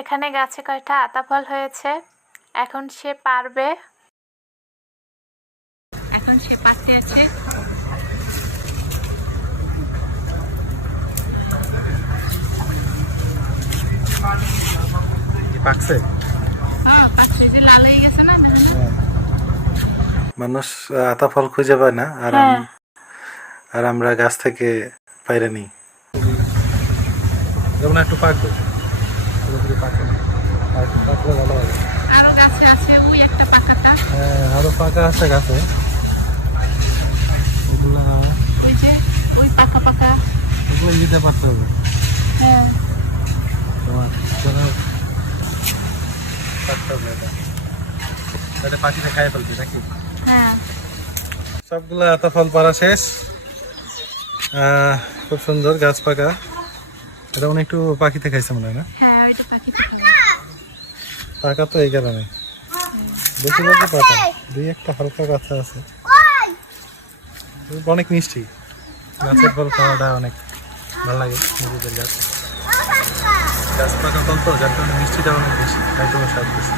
এখানে গাছে কয়টা আতা ফল হয়েছে, এখন সে পারবে। এখন সে পারতে আছে। পাকছে? হ্যাঁ পাকছে, যে লাল হয়ে গেছে না। মানুষ আতা ফল খুঁজে পায় না, আর আমরা গাছ থেকে পাইরে নিই। যেমন একটু পাকবে, পুরোপুরি পাকে না, আর একটু পাকলে ভালো হবে। আরো গাছে আছে, ওই একটা পাকাটা। হ্যাঁ, আরো পাকা আছে গাছে। ওগুলা ওই যে ওই পাকা পাকা, ওগুলো নিতে পারতে হবে। হ্যাঁ তোমার পাকতে হবে এটা, এটা পাখিতে খাইয়ে ফেলবি নাকি? হ্যাঁ। সবগুলো আতা ফল পাড়া শেষ। খুব সুন্দর গাছ পাকা। এটা অনেক একটু পাখিতে খাইছে মনে হয় না? হ্যাঁ ওইটা পাখিতে পাকা তো এই কারণে বেশিরভাগই পাকা, দুই একটা হালকা গাছে আছে। অনেক মিষ্টি, গাছের ফল খাওয়াটা অনেক ভালো লাগে। নিজেদের গাছ পাকা ফল তো, যার কারণে মিষ্টিটা অনেক বেশি, খাইতেও স্বাদ বেশি।